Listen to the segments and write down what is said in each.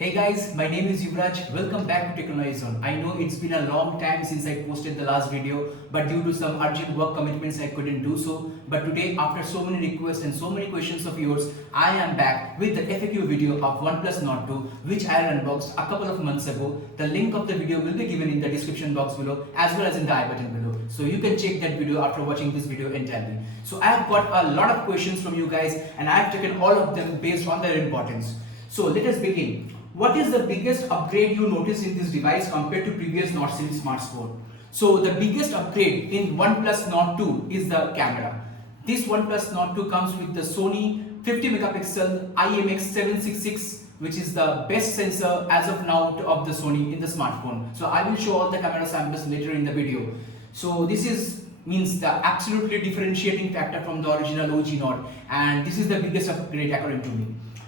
Hey guys, my name is Yuvraj. Welcome back to Technology Zone. I know it's been a long time since I posted the last video, but due to some urgent work commitments I couldn't do so. But today, after so many requests and so many questions of yours, I am back with the FAQ video of OnePlus Nord 2, which I unboxed a couple of months ago. The link of the video will be given in the description box below as well as in the I button below. So you can check that video after watching this video entirely. So I have got a lot of questions from you guys and I have taken all of them based on their importance. So let us begin. What is the biggest upgrade you notice in this device compared to previous Nord series smartphone? So the biggest upgrade in OnePlus Nord 2 is the camera. This OnePlus Nord 2 comes with the Sony 50 megapixel IMX766, which is the best sensor as of now of the Sony in the smartphone. So I will show all the camera samples later in the video. So this means the absolutely differentiating factor from the original OG Nord, and this is the biggest upgrade according to me.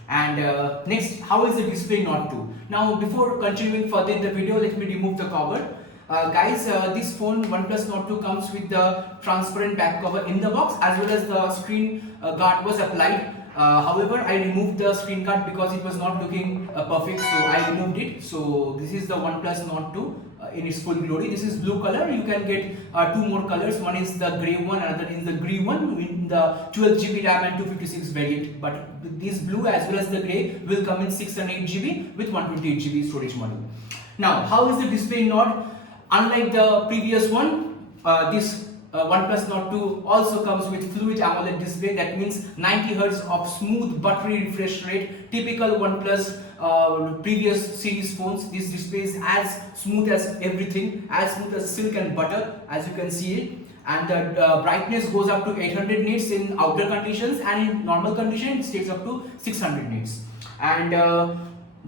And next, how is the display Nord 2? Now, before continuing further in the video, let me remove the cover. Guys, this phone OnePlus Nord 2 comes with the transparent back cover in the box, as well as the screen guard was applied. However, I removed the screen guard because it was not looking perfect, so I removed it. So this is the OnePlus Nord 2 in its full glory. This is blue color. You can get two more colors. One is the grey one, another is the green one in the 12GB RAM and 256 variant. But this blue as well as the grey will come in 6 and 8GB with 128GB storage module. Now, how is the display Nord? Unlike the previous one, this OnePlus Nord 2 also comes with Fluid AMOLED display. That means 90 Hz of smooth buttery refresh rate, typical OnePlus previous series phones. This display is as smooth as everything, as smooth as silk and butter, as you can see it. And the brightness goes up to 800 nits in outer conditions, and in normal conditions it takes up to 600 nits. And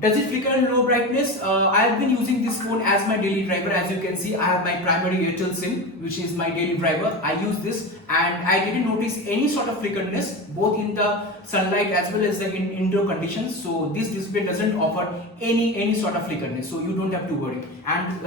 does it flicker in low brightness? I have been using this phone as my daily driver. As you can see, I have my primary Airtel SIM, which is my daily driver. I use this and I didn't notice any sort of flickerness, both in the sunlight as well as in indoor conditions. So this display doesn't offer any sort of flickerness, so you don't have to worry. And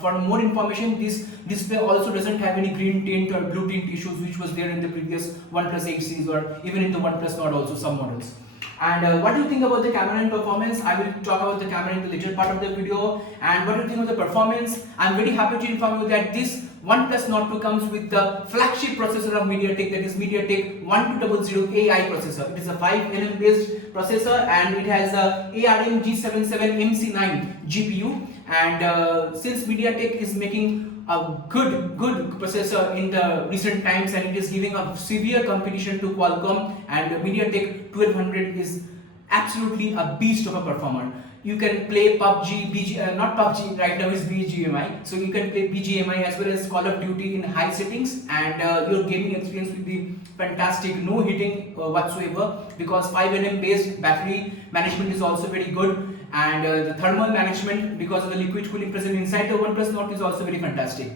for more information, this display also doesn't have any green tint or blue tint issues, which was there in the previous OnePlus 8 series or even in the OnePlus Nord also, some models. And what do you think about the camera and performance? I will talk about the camera in the later part of the video. And what do you think of the performance? I'm very happy to inform you that this OnePlus Nord 2 comes with the flagship processor of MediaTek, that is MediaTek 1200 AI processor. It is a 5nm based processor and it has a ARM G77 MC9 GPU. And since MediaTek is making a good processor in the recent times, and it is giving a severe competition to Qualcomm, and MediaTek 1200 is absolutely a beast of a performer. You can play PUBG, not PUBG, right now is BGMI, so you can play BGMI as well as Call of Duty in high settings, and your gaming experience will be fantastic, no hitting whatsoever, because 5nm based battery management is also very good. And the thermal management, because of the liquid cooling present inside the OnePlus Nord, is also very fantastic.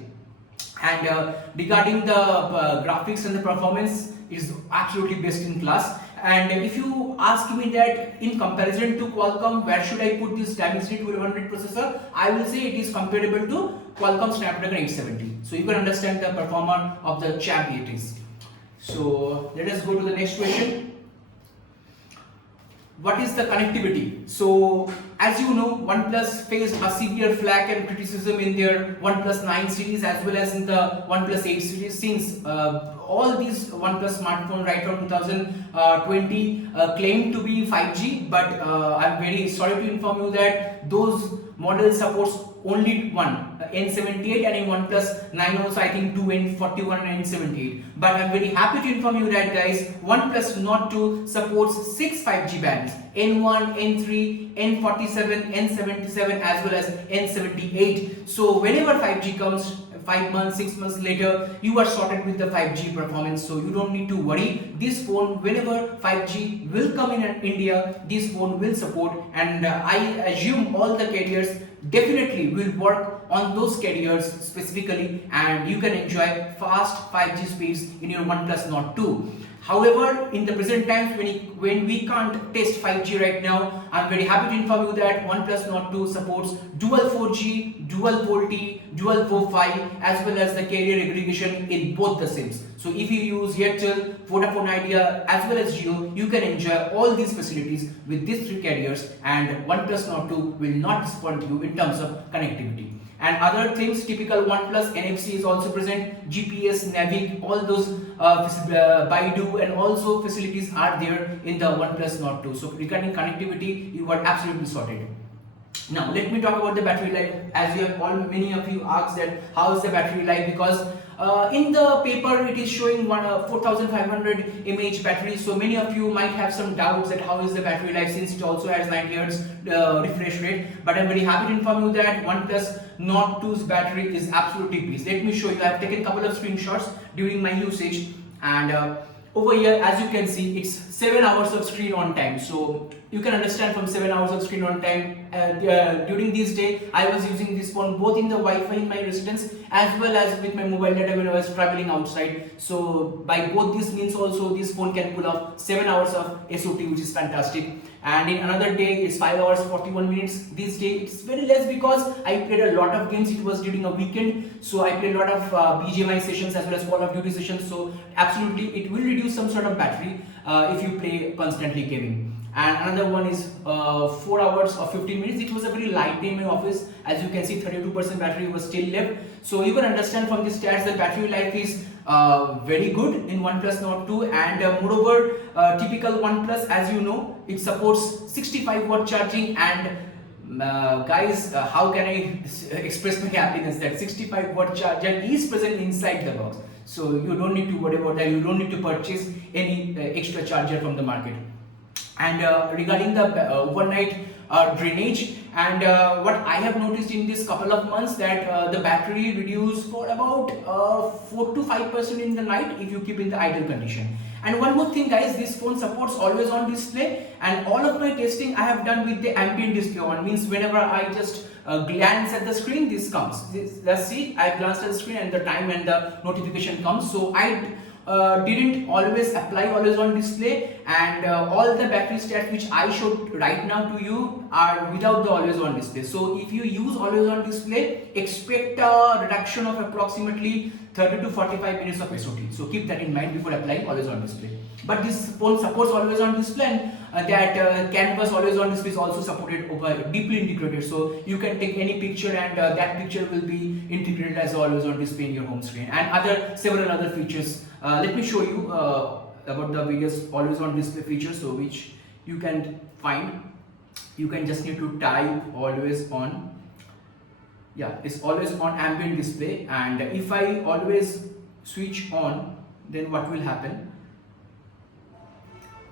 And regarding the graphics and the performance, is absolutely best in class. And if you ask me that in comparison to Qualcomm, where should I put this Dimensity 1200 processor, I will say it is comparable to Qualcomm Snapdragon 870. So you can understand the performer of the champ it is. So let us go to the next question. What is the connectivity? So as you know, OnePlus faced a severe flack and criticism in their OnePlus 9 series as well as in the OnePlus 8 series, since all these OnePlus smartphones right from 2020 claim to be 5G, but I'm very sorry to inform you that those models supports only one, N78, and in OnePlus 9 also I think 2 N41 and N78. But I'm very happy to inform you that guys, OnePlus Nord 2 supports 6 5G bands, N1, N3, N47, N77 as well as N78. So whenever 5G comes, 5 months, 6 months later, you are sorted with the 5G performance, so you don't need to worry. This phone, whenever 5G will come in India, this phone will support, and I assume all the carriers definitely will work on those carriers specifically, and you can enjoy fast 5G speeds in your OnePlus Nord 2. However, in the present times when we can't test 5G right now, I'm very happy to inform you that OnePlus Nord 2 supports dual 4G, dual VoLTE, dual Wi-Fi as well as the carrier aggregation in both the SIMs. So if you use Airtel, Vodafone Idea as well as Jio, you can enjoy all these facilities with these three carriers, and OnePlus Nord 2 will not disappoint you in terms of connectivity. And other things, typical OnePlus NFC is also present, GPS, Navig, all those Baidu and also facilities are there in the OnePlus Nord 2. So regarding connectivity, you are absolutely sorted. Now let me talk about the battery life. As you have many of you asked that how is the battery life, because in the paper it is showing 4500 mAh battery, so many of you might have some doubts that how is the battery life, since it also has 9 Hz refresh rate. But I'm very happy to inform you that OnePlus Nord 2's battery is absolutely peace. Let me show you. I have taken a couple of screenshots during my usage, and over here as you can see it's 7 hours of screen on time. So you can understand from 7 hours of screen on time, during this day I was using this phone both in the Wi-Fi in my residence as well as with my mobile data when I was traveling outside. So by both these means also this phone can pull off 7 hours of SOT, which is fantastic. And in another day it's 5 hours 41 minutes. This day it's very less because I played a lot of games. It was during a weekend, so I played a lot of BGMI sessions as well as Call of Duty sessions. So absolutely it will reduce some sort of battery if you play constantly gaming. And another one is 4 hours or 15 minutes. It was a very light day in my office. As you can see, 32% battery was still left. So you can understand from the stats that battery life is very good in OnePlus Nord 2, and moreover, typical OnePlus, as you know, it supports 65 watt charging. And guys, how can I express my happiness that 65 watt charger is present inside the box. So you don't need to worry about that. You don't need to purchase any extra charger from the market. And regarding the overnight drainage, and what I have noticed in this couple of months that the battery reduce for about 4 to 5% in the night if you keep in the idle condition. And one more thing guys, this phone supports always on display, and all of my testing I have done with the ambient display on, means whenever I just glance at the screen, this comes. Let's see, I glanced at the screen and the time and the notification comes. So I didn't always apply always on display, and all the battery stats which I showed right now to you are without the always on display. So if you use always on display, expect a reduction of approximately 30 to 45 minutes of SOT. So keep that in mind before applying always on display. But this phone supports always on display, and that canvas always on display is also supported over deeply integrated. So you can take any picture and that picture will be integrated as always on display in your home screen, and several other features. Let me show you about the various always on display features, so which you can find. You can just need to type always on. Yeah, it's always on ambient display, and if I always switch on, then what will happen?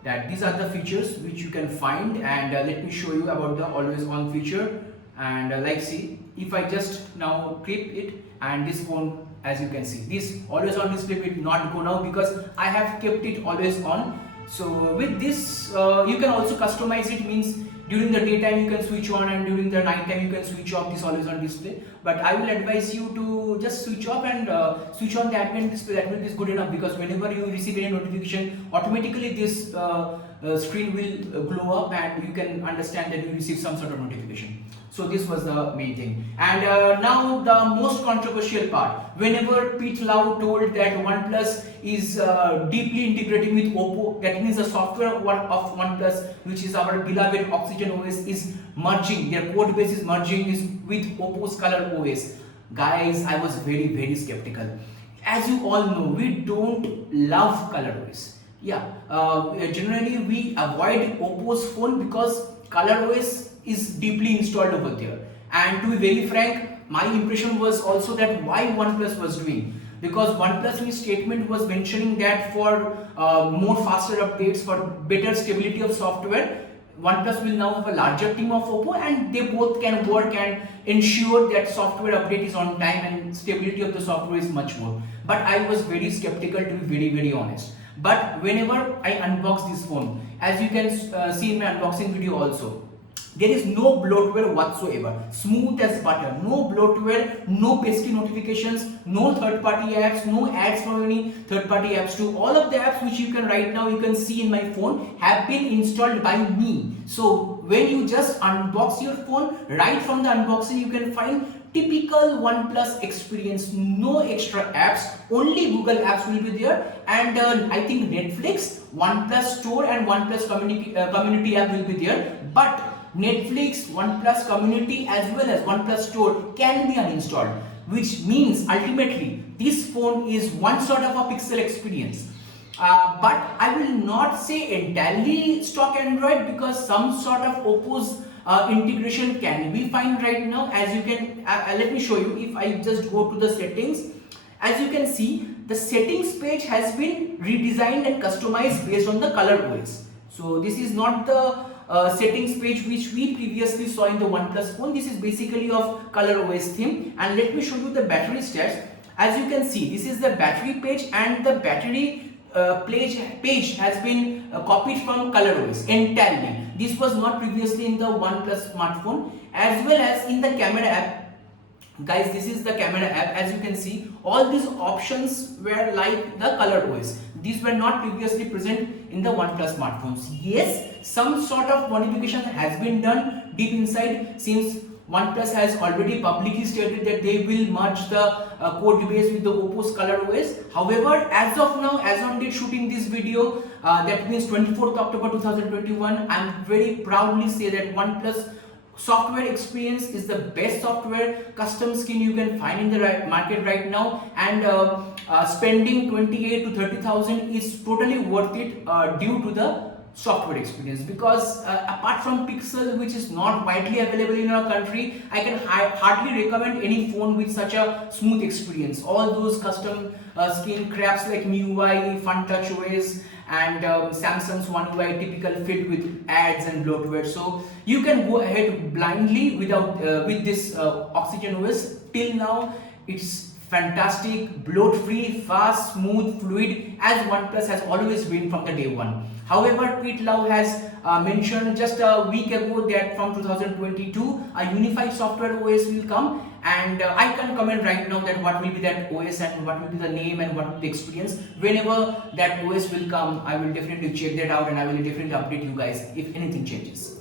That these are the features which you can find, and let me show you about the always on feature. And like see, if I just now click it, and this phone, as you can see, this always on display will not go now because I have kept it always on. So with this you can also customize it, means during the daytime you can switch on and during the night time you can switch off this always on display. But I will advise you to just switch off and switch on the ambient display. That will be good enough, because whenever you receive any notification, automatically this screen will glow up and you can understand that you receive some sort of notification. So this was the main thing. And now the most controversial part. Whenever Pete Lau told that OnePlus is deeply integrating with Oppo, that means the software of OnePlus, which is our beloved Oxygen OS, is merging, their code base is merging with Oppo's Color OS. Guys, I was very skeptical. As you all know, we don't love Color OS. Yeah, generally we avoid Oppo's phone because Color OS is deeply installed over there. And to be very frank, my impression was also that why OnePlus was doing, because OnePlus in his statement was mentioning that for more faster updates, for better stability of software, OnePlus will now have a larger team of Oppo, and they both can work and ensure that software update is on time and stability of the software is much more. But I was very skeptical, to be very honest. But whenever I unbox this phone, as you can see in my unboxing video also, There is no bloatware whatsoever. Smooth as butter. No bloatware, no pesky notifications, no third-party apps, no ads from any third-party apps too. All of the apps which you can right now you can see in my phone have been installed by me. So when you just unbox your phone, right from the unboxing you can find typical OnePlus experience. No extra apps, only Google apps will be there, and I think Netflix, OnePlus Store and OnePlus community app will be there. But Netflix, OnePlus Community as well as OnePlus Store can be uninstalled, which means ultimately this phone is one sort of a pixel experience. But I will not say entirely stock Android, because some sort of Oppo's integration can be fine right now. As you can, let me show you. If I just go to the settings, as you can see, the settings page has been redesigned and customized based on the color OS. So this is not the settings page which we previously saw in the OnePlus phone. This is basically of color OS theme. And let me show you the battery stats. As you can see, this is the battery page, and the battery page has been copied from ColorOS entirely. This was not previously in the OnePlus smartphone. As well as in the camera app, guys, this is the camera app. As you can see, all these options were like the ColorOS. These were not previously present in the OnePlus smartphones. Yes, some sort of modification has been done deep inside, since OnePlus has already publicly stated that they will merge the code base with the Oppo's ColorOS. However, as of now, as on date shooting this video, that means 24th October 2021, I am very proudly say that OnePlus software experience is the best software custom skin you can find in the market right now, and spending 28 to 30,000 is totally worth it due to the software experience. Because apart from Pixel, which is not widely available in our country, I can hardly recommend any phone with such a smooth experience. All those custom skin crafts like MIUI, FunTouch OS, and Samsung's One UI typical fit with ads and bloatware. So you can go ahead blindly without with this Oxygen OS. Till now, it's fantastic, bloat free, fast, smooth, fluid, as OnePlus has always been from the day one. However, Pete Lau has mentioned just a week ago that from 2022 a unified software OS will come, and I can comment right now that what will be that OS and what will be the name and what will be the experience. Whenever that OS will come, I will definitely check that out, and I will definitely update you guys if anything changes.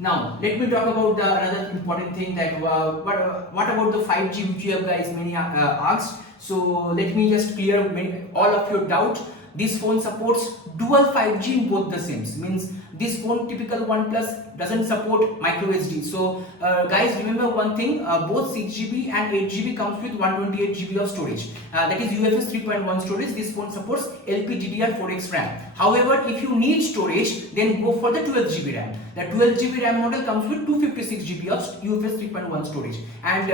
Now, let me talk about the another important thing, that what about the 5G, which you have guys many asked. So let me just clear all of your doubt. This phone supports dual 5G in both the SIMs. Means this phone, typical OnePlus, doesn't support micro SD. So guys, remember one thing, both 6GB and 8GB comes with 128GB of storage. That is UFS 3.1 storage. This phone supports LPDDR4X RAM. However, if you need storage, then go for the 12GB RAM. The 12GB RAM model comes with 256GB of UFS 3.1 storage. And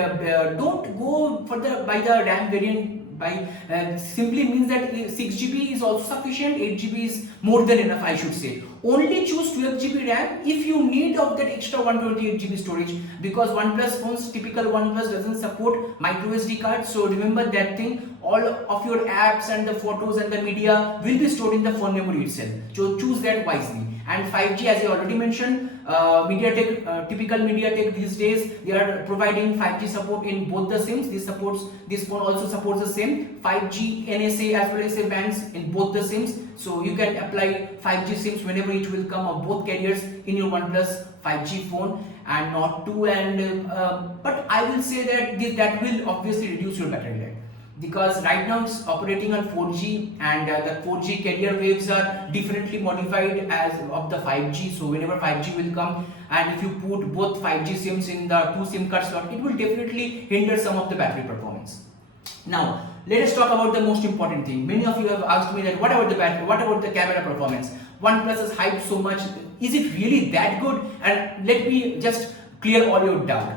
don't go for by the RAM variant. By simply means that 6GB is also sufficient, 8GB is more than enough, I should say. Only choose 12GB RAM if you need of that extra 128GB storage, because OnePlus phones, typical OnePlus, doesn't support micro SD cards. So remember that thing. All of your apps and the photos and the media will be stored in the phone memory itself. So choose that wisely. And 5G, as I already mentioned, MediaTek, typical MediaTek these days, they are providing 5G support in both the SIMs. This phone also supports the same 5G NSA as well as SA bands in both the SIMs. So you can apply 5G SIMs whenever it will come of both carriers in your OnePlus 5G phone, and not two. And but I will say that that will obviously reduce your battery life, because right now it's operating on 4G, and the 4G carrier waves are differently modified as of the 5G. So whenever 5G will come, and if you put both 5G SIMs in the two SIM card slot, it will definitely hinder some of the battery performance. Now let us talk about the most important thing. Many of you have asked me that what about the battery, what about the camera performance? OnePlus is hyped so much, is it really that good? And let me just clear all your doubt.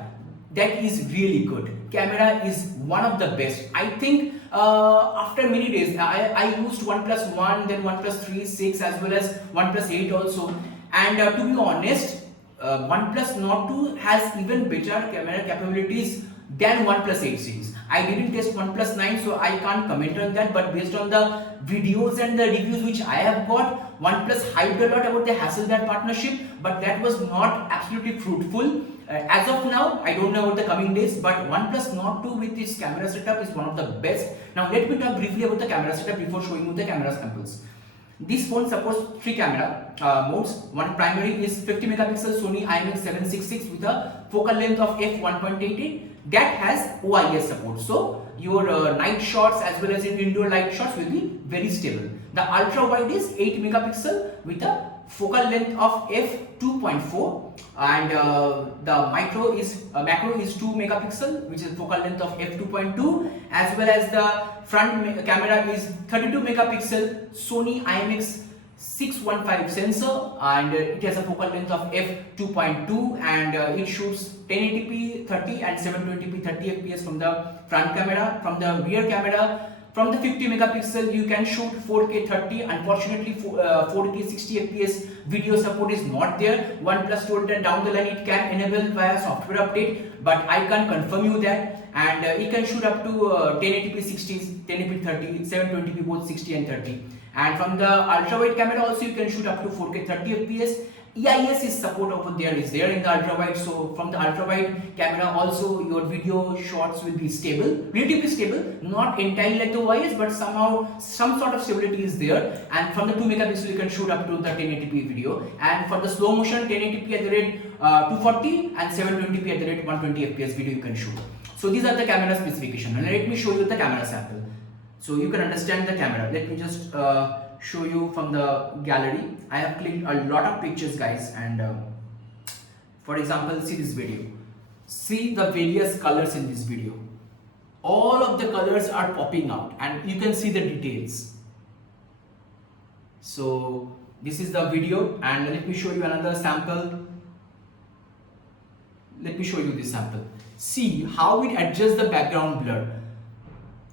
That is really good. Camera is one of the best. I think after many days, I used OnePlus 1, then OnePlus 3, 6 as well as OnePlus 8 also. And to be honest, OnePlus Nord 2 has even better camera capabilities than OnePlus 8 series. I didn't test OnePlus 9, so I can't comment on that, but based on the videos and the reviews which I have got, OnePlus hyped a lot about the Hasselblad partnership, but that was not absolutely fruitful. As of now, I don't know about the coming days, but OnePlus Nord 2 with its camera setup is one of the best. Now let me talk briefly about the camera setup before showing you the camera samples. This phone supports 3 camera modes. One primary is 50 megapixel Sony IMX766 with a focal length of f1.88 that has OIS support. So your night shots as well as in indoor light shots will be very stable. The ultra wide is 8 megapixel with a focal length of f2.4, and the macro is 2 megapixel which is focal length of f2.2, as well as the front camera is 32 megapixel Sony IMX 615 sensor, and it has a focal length of f2.2, and it shoots 1080p 30 and 720p 30 fps from the front camera. From the rear camera, from the 50 megapixel you can shoot 4K 30. Unfortunately 4K 60 fps video support is not there. OnePlus told that down the line it can enable via software update, but I can't confirm you that. And it can shoot up to 1080p 60, 1080p 30, 720p both 60 and 30. And from the ultra wide camera also you can shoot up to 4K 30 fps. EIS is support over there is there in the ultra wide, so from the ultra wide camera also your video shots will be stable, relatively stable, not entirely like the OIS, but somehow some sort of stability is there. And from the 2 megapixel you can shoot up to the 1080p video, and for the slow motion 1080p at the rate 240 and 720p at the rate 120 fps video you can shoot. So these are the camera specification, and let me show you the camera sample so you can understand the camera. Let me just show you from the gallery. I have clicked a lot of pictures guys, and for example see this video, see the various colors in this video. All of the colors are popping out and you can see the details. So this is the video, and let me show you another sample. Let me show you this sample. See how it adjusts the background blur.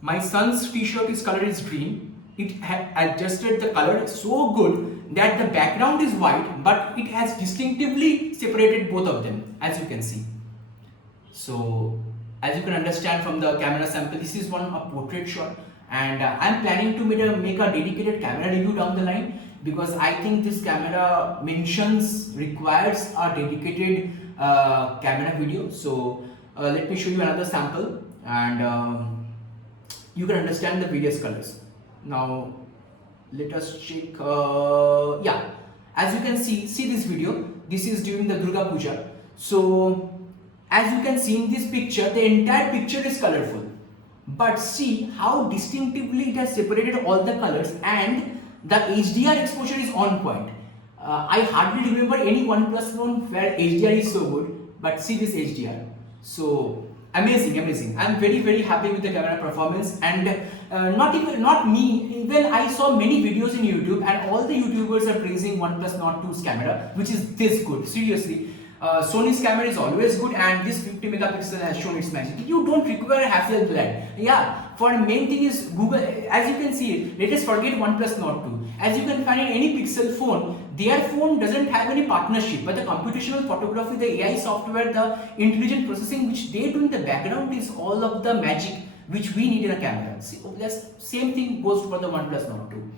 My son's t-shirt, his color is green. It had adjusted the color so good that the background is white, but it has distinctively separated both of them, as you can see. So as you can understand from the camera sample, this is a portrait shot, and I'm planning to make a dedicated camera review down the line, because I think this camera requires a dedicated camera video. So let me show you another sample, and you can understand the various colors. Now let us check. Yeah, as you can see this video, this is during the Durga Puja. So as you can see in this picture, the entire picture is colorful, but see how distinctively it has separated all the colors, and the HDR exposure is on point. I hardly remember any OnePlus phone where HDR is so good, but see this HDR. So amazing. I'm very happy with the camera performance, and not me, even I saw many videos in YouTube, and all the YouTubers are praising OnePlus Nord 2's camera, which is this good. Seriously, Sony's camera is always good, and this 50 megapixel has shown its magic. You don't require Hasselblad. Yeah, for main thing is Google. As you can see, let us forget OnePlus Nord 2. As you can find in any Pixel phone, their phone doesn't have any partnership, but the computational photography, the AI software, the intelligent processing which they do in the background is all of the magic which we need in a camera. See, same thing goes for the OnePlus Nord 2.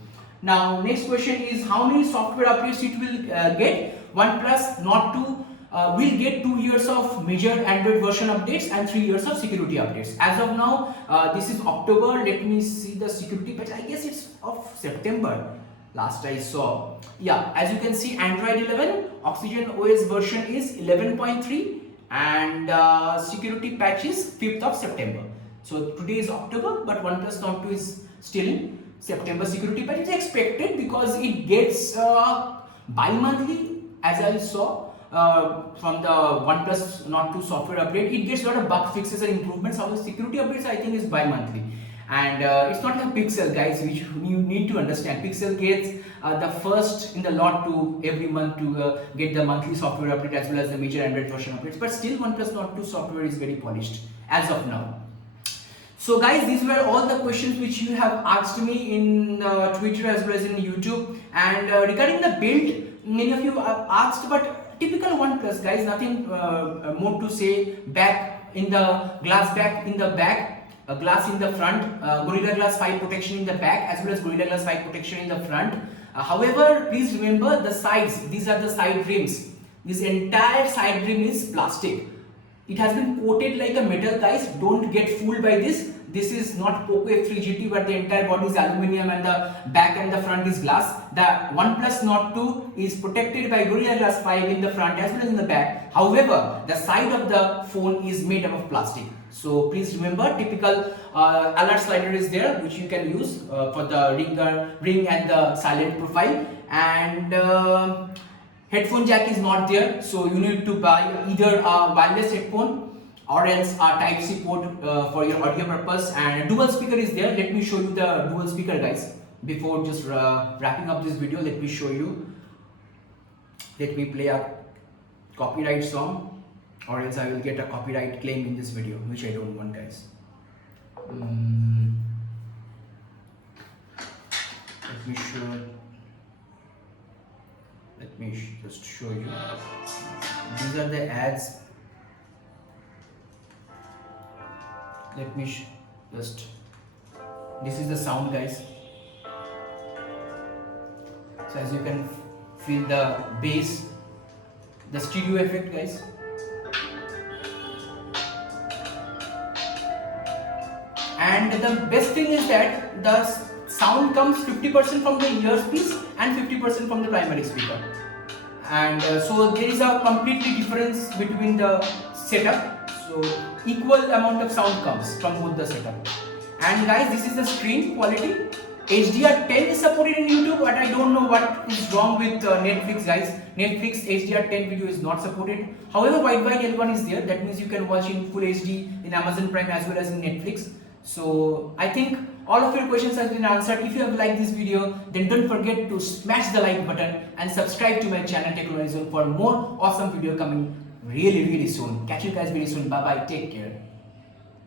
Now next question is how many software updates it will get. OnePlus Nord 2 will get 2 years of major Android version updates and 3 years of security updates. As of now, this is October. Let me see the security patch. I guess it's of September. Last I saw. Yeah, as you can see, Android 11 Oxygen OS version is 11.3, and security patch is 5th of September. So today is October, but OnePlus Nord 2 is still in September. Security patch is expected because it gets bi-monthly, as I saw from the OnePlus Nord 2 software update. It gets a lot of bug fixes and improvements. However, security updates I think is bi-monthly. And it's not like Pixel, guys, which you need to understand. Pixel gets the first in the lot to every month to get the monthly software update as well as the major Android version updates. But still, OnePlus Nord 2 software is very polished as of now. So guys, these were all the questions which you have asked me in Twitter as well as in YouTube. And regarding the build, many of you have asked, but typical OnePlus, guys, nothing more to say. Back in the glass back in the back. Glass in the front, Gorilla Glass 5 protection in the back as well as Gorilla Glass 5 protection in the front. However, please remember the sides, these are the side rims. This entire side rim is plastic. It has been coated like a metal, guys. Don't get fooled by this. This is not Poco F3 GT where the entire body is aluminium and the back and the front is glass. The OnePlus Nord 2 is protected by Gorilla Glass 5 in the front as well as in the back. However, the side of the phone is made up of plastic. So please remember, typical alert slider is there, which you can use for the ring and the silent profile. And headphone jack is not there, so you need to buy either a wireless headphone or else a Type-C port for your audio purpose, and dual speaker is there. Let me show you the dual speaker, guys. Before just wrapping up this video, let me show you. Let me play a copyright song, or else I will get a copyright claim in this video, which I don't want, guys. Let me just show you. These are the ads. Let me this is the sound, guys. So as you can feel the bass, the stereo effect, guys. And the best thing is that the sound comes 50% from the earpiece and 50% from the primary speaker. And so there is a completely difference between the setup. So equal amount of sound comes from both the setup. And guys, this is the screen quality. HDR10 is supported in YouTube, but I don't know what is wrong with Netflix, guys. Netflix HDR10 video is not supported. However, Widevine L1 is there. That means you can watch in full HD in Amazon Prime as well as in Netflix. So I think all of your questions have been answered. If you have liked this video, then don't forget to smash the like button and subscribe to my channel Technology Zone for more awesome video coming really soon. Catch you guys very soon. Bye bye. Take care.